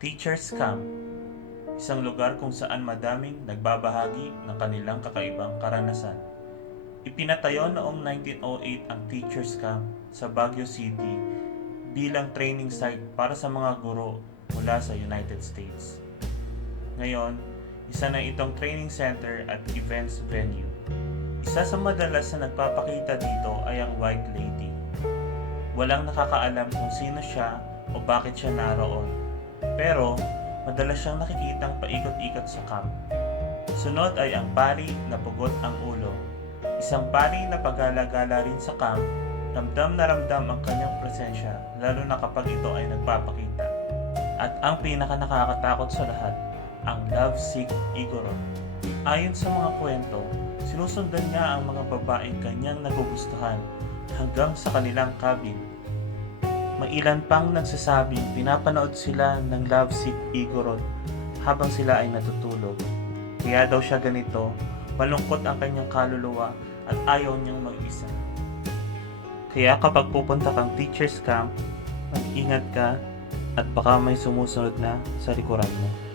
Teachers Camp, isang lugar kung saan madaming nagbabahagi ng kanilang kakaibang karanasan. Ipinatayo noong 1908 ang Teachers Camp sa Baguio City bilang training site para sa mga guro mula sa United States. Ngayon, isa na itong training center at events venue. Isa sa madalas na nagpapakita dito ay ang White Lady. Walang nakakaalam kung sino siya o bakit siya naroon. Pero, madalas siyang nakikitang paikot-ikot sa camp. Sunod ay ang pari na pugot ang ulo. Isang pari na pagala-gala rin sa camp, ramdam na ramdam ang kanyang presensya, lalo na kapag ito ay nagpapakita. At ang pinaka-nakakatakot sa lahat, ang lovesick Igorot. Ayon sa mga kwento, sinusundan niya ang mga babaeng kanyang nagugustuhan hanggang sa kanilang cabin. Mailan pang nagsasabing pinapanood sila ng lovesick Igorot habang sila ay natutulog. Kaya daw siya ganito, malungkot ang kanyang kaluluwa at ayaw niyang mag-isa. Kaya kapag pupunta kang teacher's camp, mag-ingat ka at baka may sumusunod na sa likuran mo.